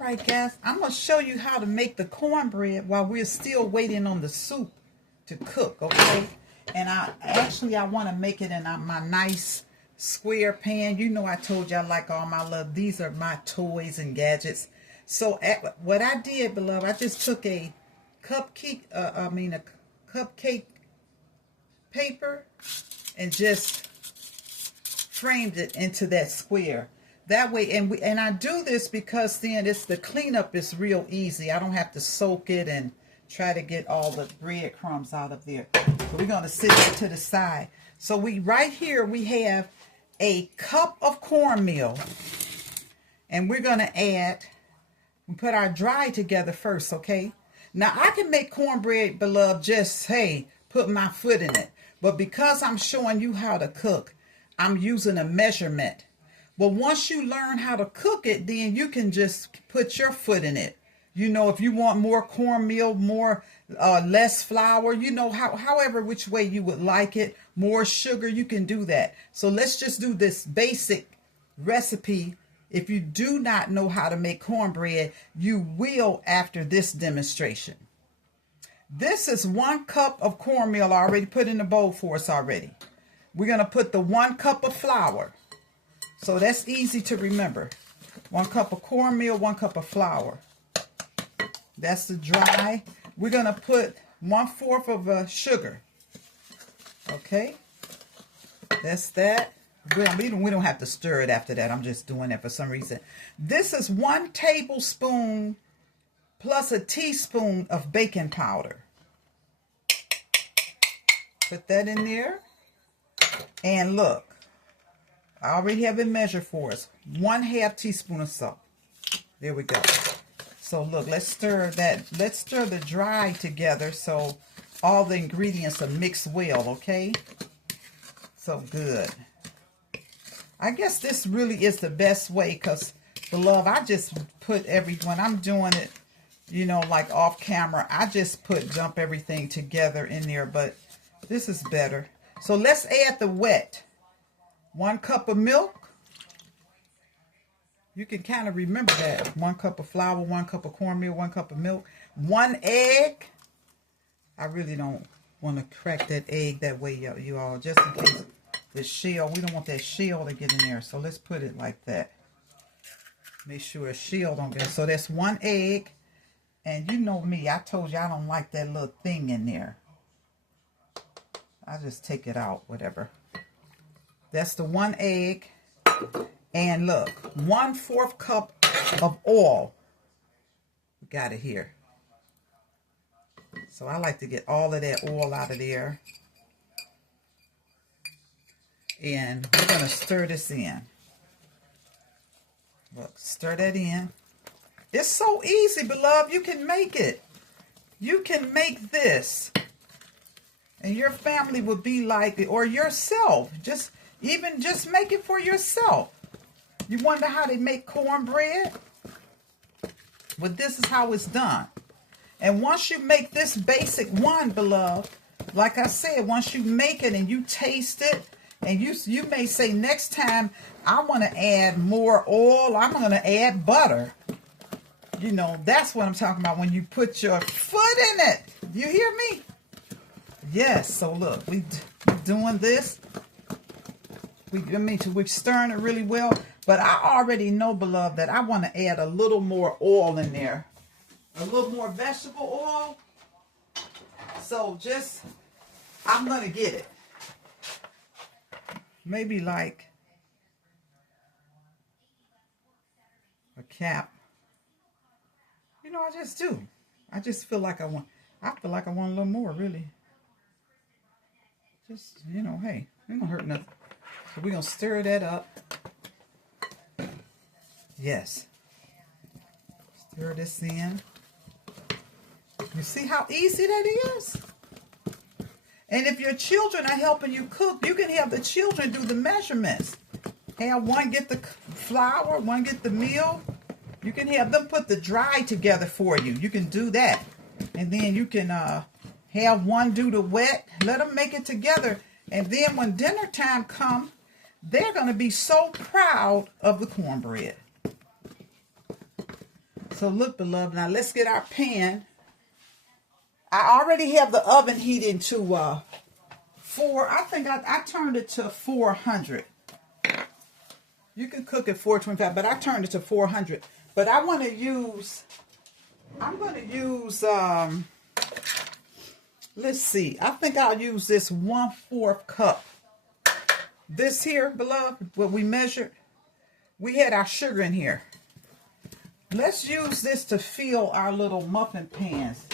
right, guys, I'm going to show you how to make the cornbread while we're still waiting on the soup to cook, okay? And I want to make it in my nice square pan. You know I told you I like all my love. These are my toys and gadgets. So what I did, beloved, I just took a cupcake paper and just framed it into that square. That way, and I do this because then the cleanup is real easy. I don't have to soak it and try to get all the breadcrumbs out of there. So we're going to sit it to the side. So right here we have a cup of cornmeal, and we're going to put our dry together first, okay? Now I can make cornbread, beloved, just put my foot in it. But because I'm showing you how to cook, I'm using a measurement. But once you learn how to cook it, then you can just put your foot in it. You know, if you want more cornmeal, less flour, you know, however which way you would like it, more sugar, you can do that. So let's just do this basic recipe. If you do not know how to make cornbread, you will after this demonstration. This is 1 cup of cornmeal already put in the bowl for us already. We're going to put the 1 cup of flour. So that's easy to remember. 1 cup of cornmeal, 1 cup of flour. That's the dry. We're going to put 1/4 of sugar. Okay. That's that. We don't have to stir it after that. I'm just doing that for some reason. This is 1 tablespoon plus a teaspoon of baking powder. Put that in there. And look. I already have it measured for us. 1/2 teaspoon of salt. There we go. So look, let's stir that. Let's stir the dry together so all the ingredients are mixed well, okay? So good. I guess this really is the best way because, beloved, I just put when I'm doing it, you know, like off camera, I just dump everything together in there, but this is better. So let's add the wet. 1 cup of milk. You can kind of remember that. 1 cup of flour, 1 cup of cornmeal, 1 cup of milk. 1 egg. I really don't want to crack that egg that way, you all. Just in case the shell, we don't want that shell to get in there. So let's put it like that. Make sure a shell don't get in. So that's 1 egg. And you know me, I told you I don't like that little thing in there. I just take it out, whatever. That's the 1 egg. And look, 1/4 cup of oil. We got it here. So I like to get all of that oil out of there. And we're going to stir this in. Look, stir that in. It's so easy, beloved. You can make it. You can make this. And your family would be like it, or yourself. Just make it for yourself. You wonder how they make cornbread? Well, this is how it's done. And once you make this basic one, beloved, like I said, once you make it and you taste it, and you may say next time, I want to add more oil, I'm going to add butter. You know, that's what I'm talking about when you put your foot in it. You hear me? Yes, so look, we're doing this. We're stirring it really well. But I already know, beloved, that I want to add a little more oil in there. A little more vegetable oil. So I'm going to get it. Maybe like a cap. You know, I just do. I just feel like I want a little more, really. Just, you know, hey, it don't hurt nothing. So we're going to stir that up. Yes. Stir this in. You see how easy that is? And if your children are helping you cook, you can have the children do the measurements. Have one get the flour, one get the meal. You can have them put the dry together for you. You can do that. And then you can have one do the wet. Let them make it together. And then when dinner time comes, they're going to be so proud of the cornbread. So look, beloved, now let's get our pan. I already have the oven heating to I think I turned it to 400. You can cook at 425, but I turned it to 400. But I'm going to use, let's see, I think I'll use this 1/4 cup. This here, beloved, what we measured, we had our sugar in here. Let's use this to fill our little muffin pans.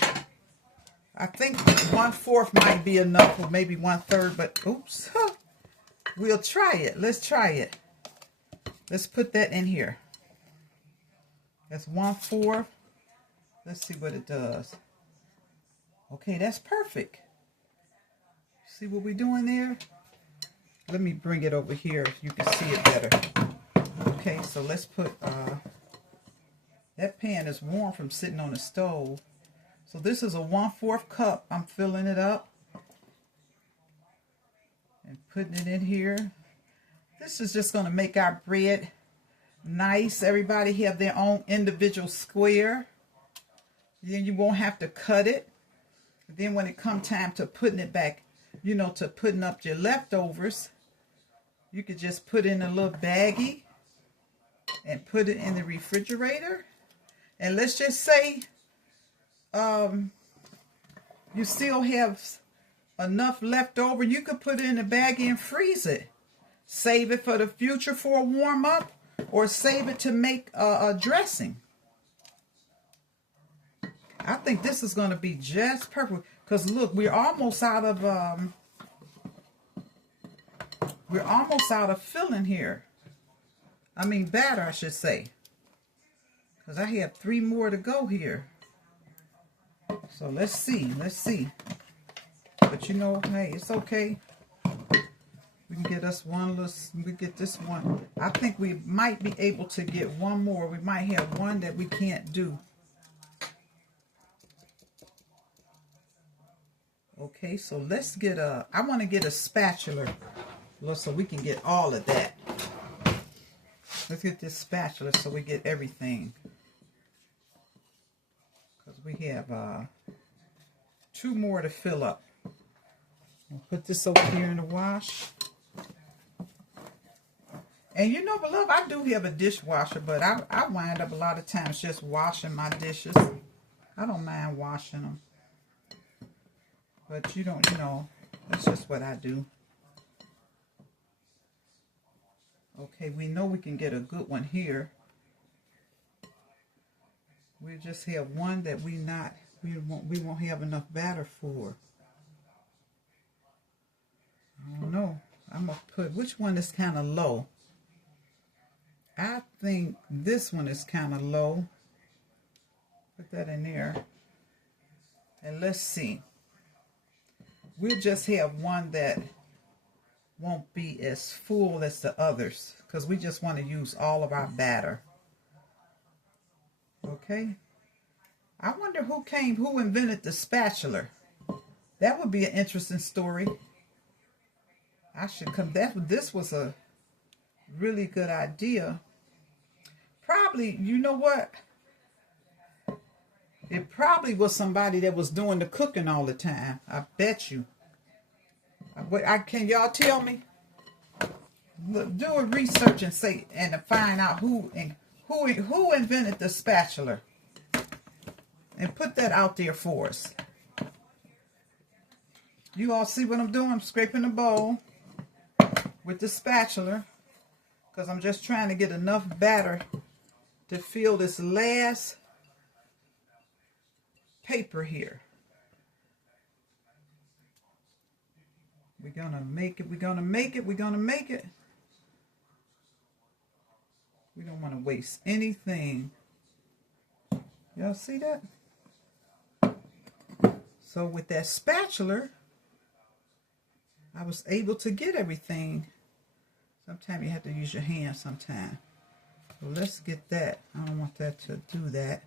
I think 1/4 might be enough, or maybe 1/3, but oops. We'll try it. Let's try it. Let's put that in here. That's 1/4. Let's see what it does. Okay, that's perfect. See what we're doing there? Let me bring it over here if you can see it better. Okay, so let's put, that pan is warm from sitting on the stove. So this is a 1/4 cup. I'm filling it up and putting it in here. This is just going to make our bread nice. Everybody have their own individual square. Then you won't have to cut it. Then when it comes time to putting it back, you know, to putting up your leftovers, you could just put in a little baggie and put it in the refrigerator. And let's just say you still have enough left over. You could put it in a baggie and freeze it. Save it for the future for a warm up, or save it to make a dressing. I think this is going to be just perfect, because look, we're almost out of filling here. I mean batter, I should say, because I have 3 more to go here. So let's see. But you know, hey, it's okay. We can get us one little, we get this one. I think we might be able to get one more. We might have one that we can't do. Okay, so let's get I want to get a spatula so we can get all of that. Let's get this spatula so we get everything. Because we have 2 more to fill up. I'll put this over here in the wash. And you know, beloved, I do have a dishwasher, but I wind up a lot of times just washing my dishes. I don't mind washing them. But you know, that's just what I do. Okay, we know we can get a good one here. We just have one that we won't have enough batter for. I don't know. I'm going to put, which one is kind of low? I think this one is kind of low. Put that in there. And let's see. We'll just have one that won't be as full as the others, because we just want to use all of our batter. Okay. I wonder who invented the spatula. That would be an interesting story. I should come. This was a really good idea. Probably, you know what? It probably was somebody that was doing the cooking all the time. I bet you. Can y'all tell me? Look, do a research and find out who invented the spatula, and put that out there for us. You all see what I'm doing? I'm scraping the bowl with the spatula, because I'm just trying to get enough batter to fill this last paper here. We're gonna make it. We don't want to waste anything. Y'all see that? So with that spatula, I was able to get everything. Sometimes you have to use your hand sometime. So let's get that. I don't want that to do that,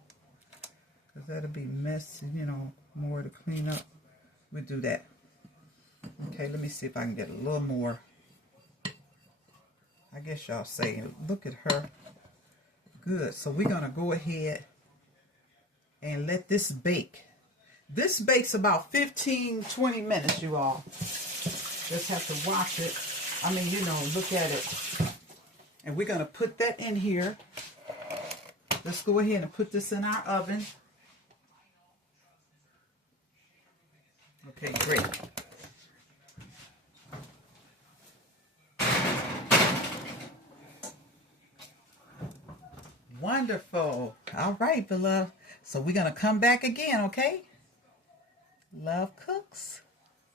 because that'll be messy, you know, more to clean up. We'll do that. Okay, let me see if I can get a little more. I guess y'all say, look at her. Good. So we're going to go ahead and let this bake. This bakes about 15-20 minutes, you all. Just have to watch it. I mean, you know, look at it. And we're going to put that in here. Let's go ahead and put this in our oven. Okay, great. Wonderful. All right, beloved. So we're going to come back again, okay? Love Cooks.